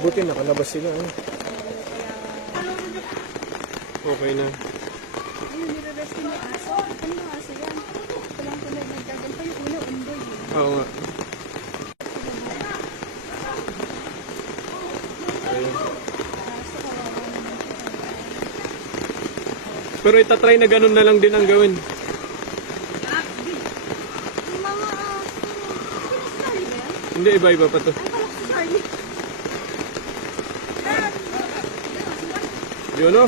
Buti nakalabas sila. Okay na. Nire-rest yung aso. Ano yung aso yan? Tulang-tulang nagkaganto yung ulo, undoy. Oo nga. Ayun. Pero itatry na ganun na lang din ang gawin. Yung mga aso. Pinasali ba yan? Hindi, iba-iba pa to. Ay, palak si Charlie. Yun o.